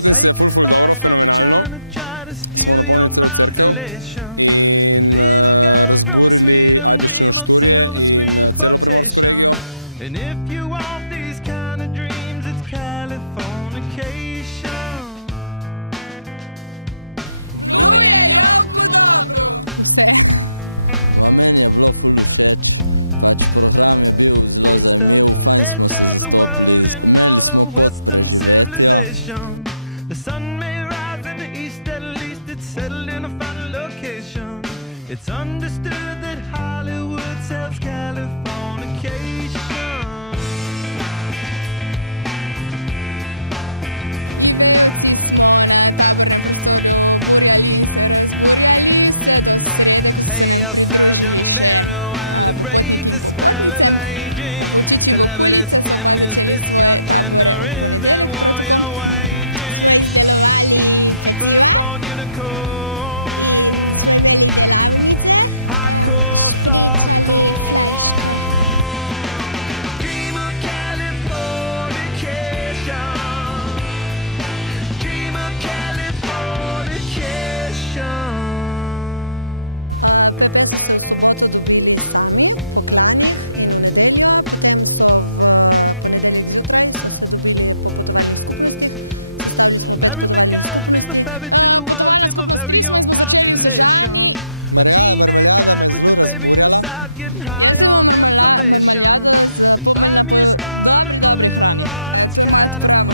Psychic spies from China try to steal your mind's elation. And little girls from Sweden dream of silver screen quotation. And if you want these kind of dreams, it's Californication. It's the edge of the world in all of Western civilization. The sun may rise in the east, at least it's settled in a final location. It's understood that Hollywood sells Californication. Hey, your Sergeant Barrow, while to break the spell of aging. Celebrity skin, is this your chin, or is that war you're waging? Firstborn unicorn, hardcore, softcore. Dream of Californication. Dream of Californication. Mary McGill, be my ferry to the world, be my very own constellation. A teenage ride with a baby inside, getting high on information. And buy me a star on a boulevard, it's Californication.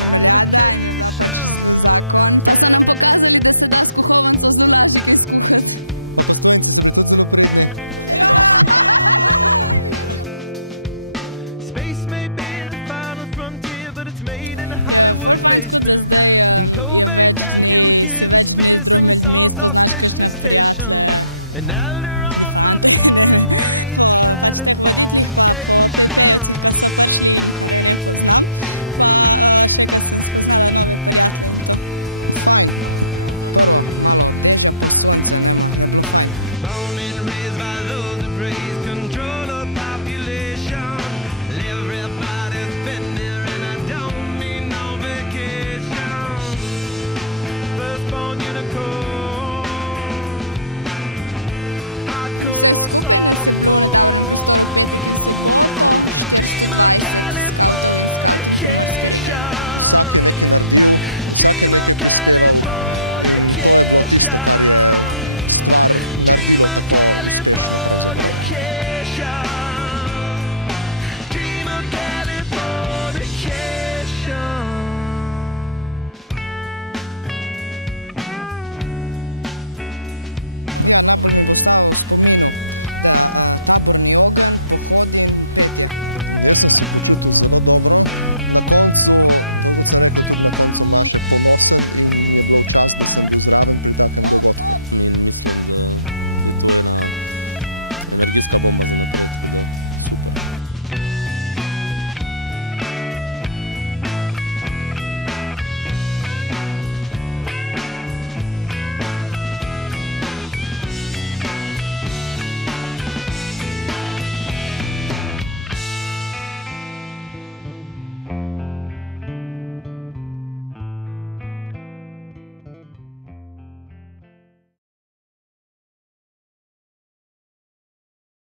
Space may be the final frontier, but it's made in a Hollywood basement. In Cobain, can you hear the Spheres singing songs off station to station? And now